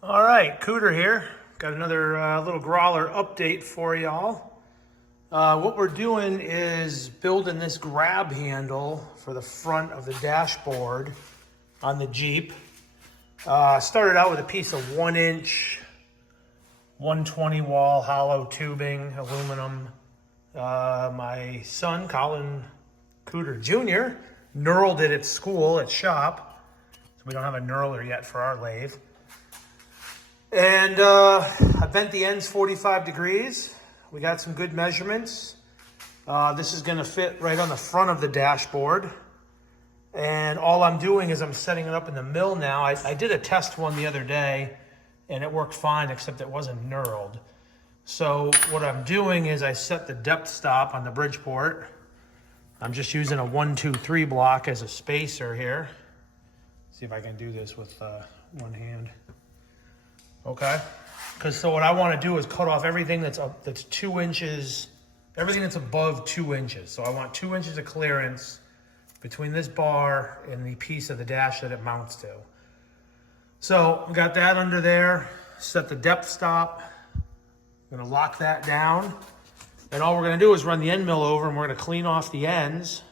All right, Cooter here. Got another little growler update for y'all. What we're doing is building this grab handle for the front of the dashboard on the Jeep. Started out with a piece of 1-inch, 120 wall hollow tubing, aluminum. My son, Colin Cooter Jr., knurled it at school, at shop. So we don't have a knurler yet for our lathe. And I bent the ends 45 degrees. We got some good measurements. This is gonna fit right on the front of the dashboard. And all I'm doing is I'm setting it up in the mill now. I did a test one the other day and it worked fine, except it wasn't knurled. So what I'm doing is I set the depth stop on the Bridgeport. I'm just using a 1, 2, 3 block as a spacer here. See if I can do this with one hand. Okay, so what I want to do is cut off everything that's 2 inches, everything that's above 2 inches. So I want 2 inches of clearance between this bar and the piece of the dash that it mounts to. So we got that under there, set the depth stop. I'm gonna lock that down. And all we're gonna do is run the end mill over and we're gonna clean off the ends.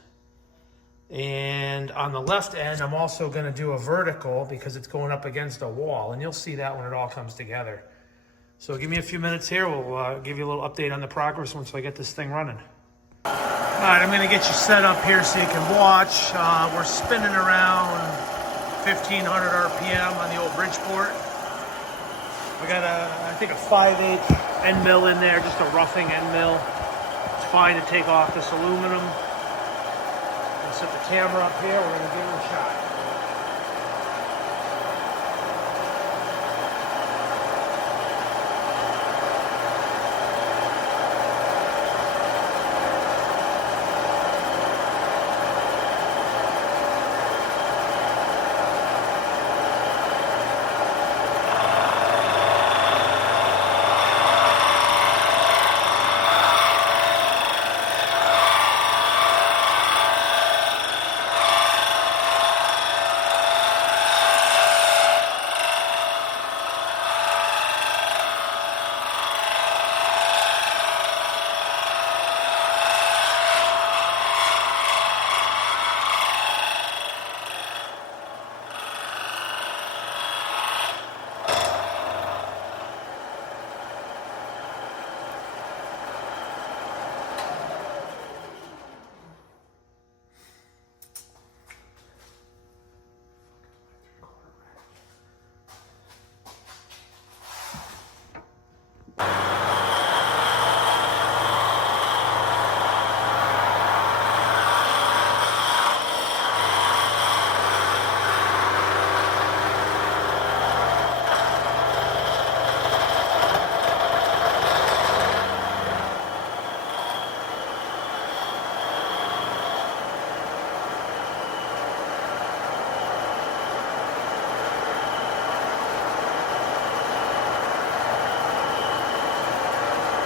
And on the left end, I'm also gonna do a vertical because it's going up against a wall, and you'll see that when it all comes together. So give me a few minutes here. We'll give you a little update on the progress once I get this thing running. All right, I'm gonna get you set up here so you can watch. We're spinning around 1500 RPM on the old Bridgeport. We got I think a 5/8 end mill in there, just a roughing end mill. It's fine to take off this aluminum. Set the camera up here, we're gonna give it a shot.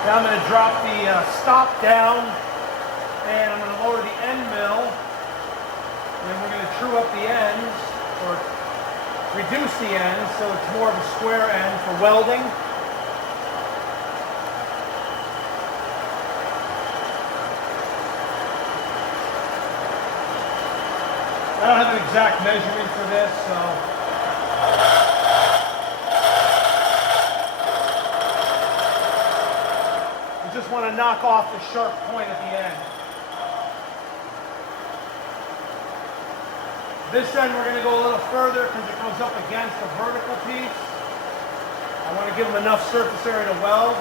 Now I'm going to drop the stop down and I'm going to lower the end mill, and then we're going to true up the ends, or reduce the ends so it's more of a square end for welding. I don't have an exact measurement for this, so just want to knock off the sharp point at the end. This end we're going to go a little further because it goes up against the vertical piece. I want to give them enough surface area to weld.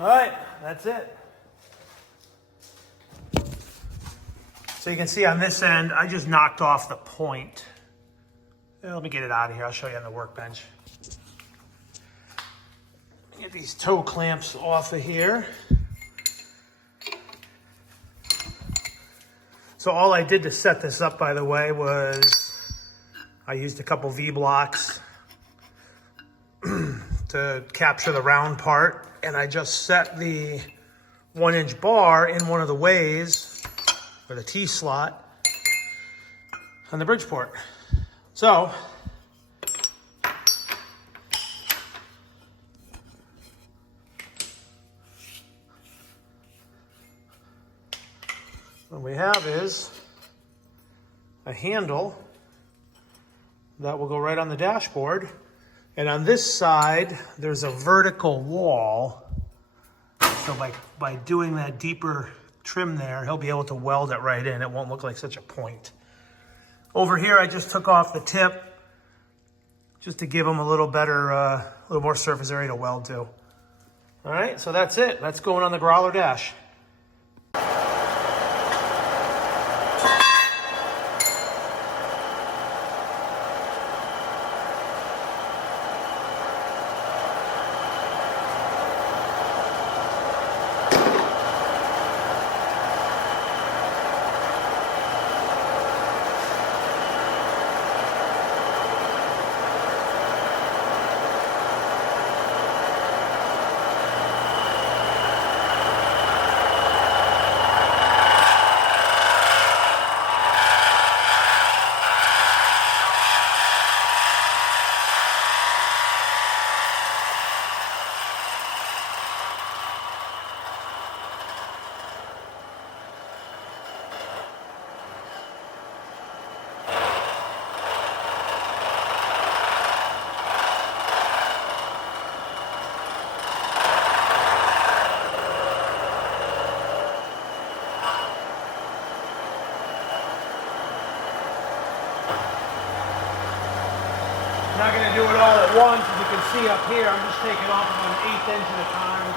All right, that's it. So you can see on this end, I just knocked off the point. Let me get it out of here. I'll show you on the workbench. Get these toe clamps off of here. So all I did to set this up, by the way, was I used a couple V-blocks to capture the round part, and I just set the 1-inch bar in one of the ways, or the T-slot, on the Bridgeport. So, what we have is a handle that will go right on the dashboard. And on this side, there's a vertical wall. So by doing that deeper trim there, he'll be able to weld it right in. It won't look like such a point. Over here, I just took off the tip just to give him a little better, a little more surface area to weld to. All right, so that's it. That's going on the Growler dash. I'm not going to do it all at once. As you can see up here, I'm just taking off about 1/8 inch at a time.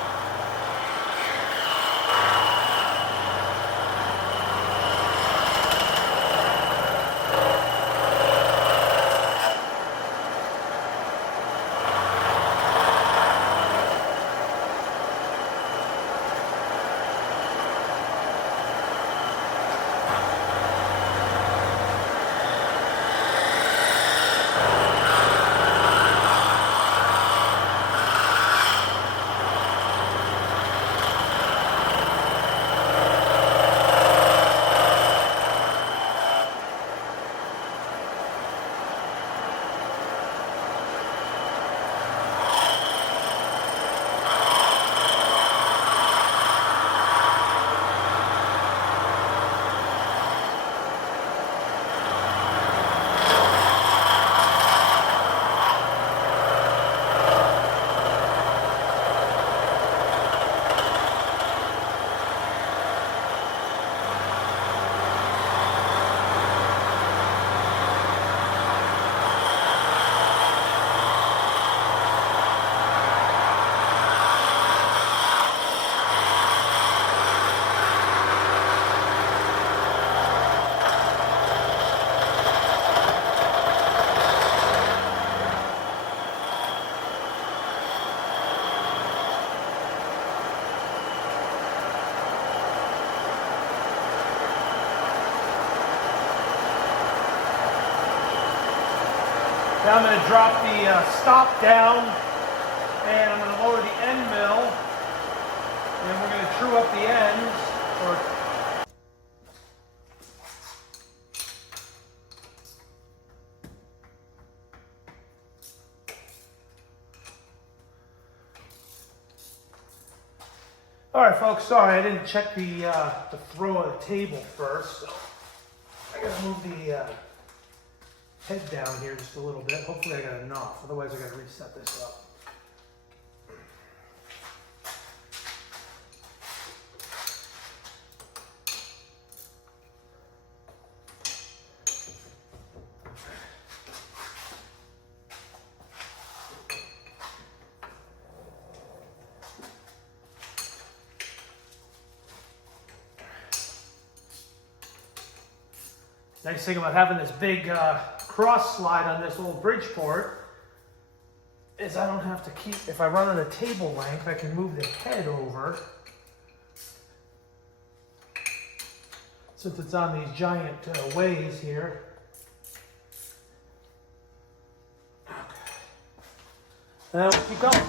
Now I'm going to drop the stop down, and I'm going to lower the end mill, and we're going to true up the ends. All right, folks, sorry, I didn't check the throw of the table first, so I got to move the head down here just a little bit. Hopefully I got enough, otherwise I got to reset this up. Nice thing about having this big cross slide on this old Bridgeport is I don't have to keep, if I run on a table length, I can move the head over. Since it's on these giant ways here. Okay. And then we'll keep going.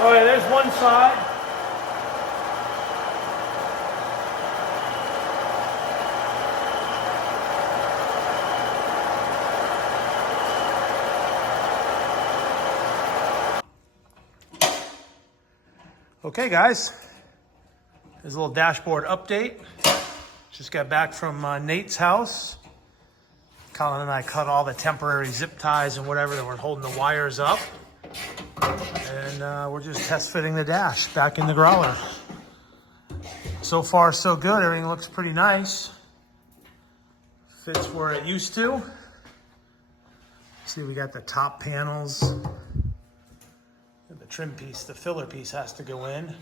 All right, there's one side. Okay, guys, there's a little dashboard update. Just got back from Nate's house. Colin and I cut all the temporary zip ties and whatever that were holding the wires up. And we're just test fitting the dash back in the growler. So far, so good. Everything looks pretty nice. Fits where it used to. See, we got the top panels. And the trim piece, the filler piece has to go in.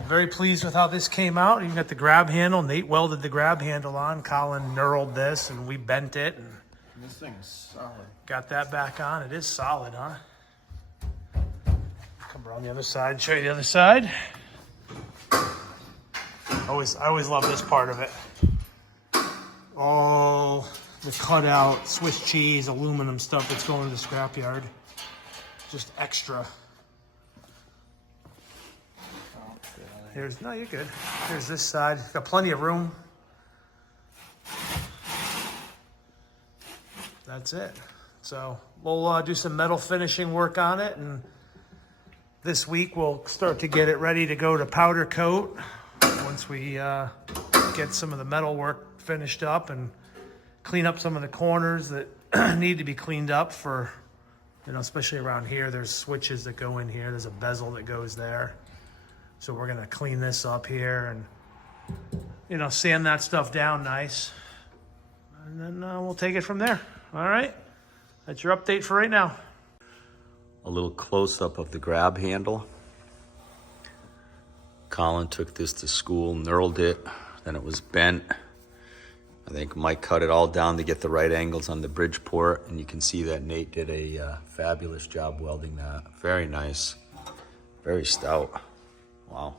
I'm very pleased with how this came out. You got the grab handle. Nate welded the grab handle on. Colin knurled this and we bent it. And this thing's solid. Got that back on. It is solid, huh? Come around the other side, show you the other side. I always love this part of it. All the cutout Swiss cheese, aluminum stuff that's going to the scrapyard. Just extra. Here's, no, you're good. Here's this side. Got plenty of room. That's it. So we'll do some metal finishing work on it, and this week we'll start to get it ready to go to powder coat once we get some of the metal work finished up and clean up some of the corners that need to be cleaned up for, you know, especially around here. There's switches that go in here. There's a bezel that goes there. So we're gonna clean this up here and, you know, sand that stuff down nice. And then we'll take it from there. All right, that's your update for right now. A little close-up of the grab handle. Colin took this to school, knurled it, then it was bent. I think Mike cut it all down to get the right angles on the Bridgeport, and you can see that Nate did a fabulous job welding that. Very nice, very stout. Wow.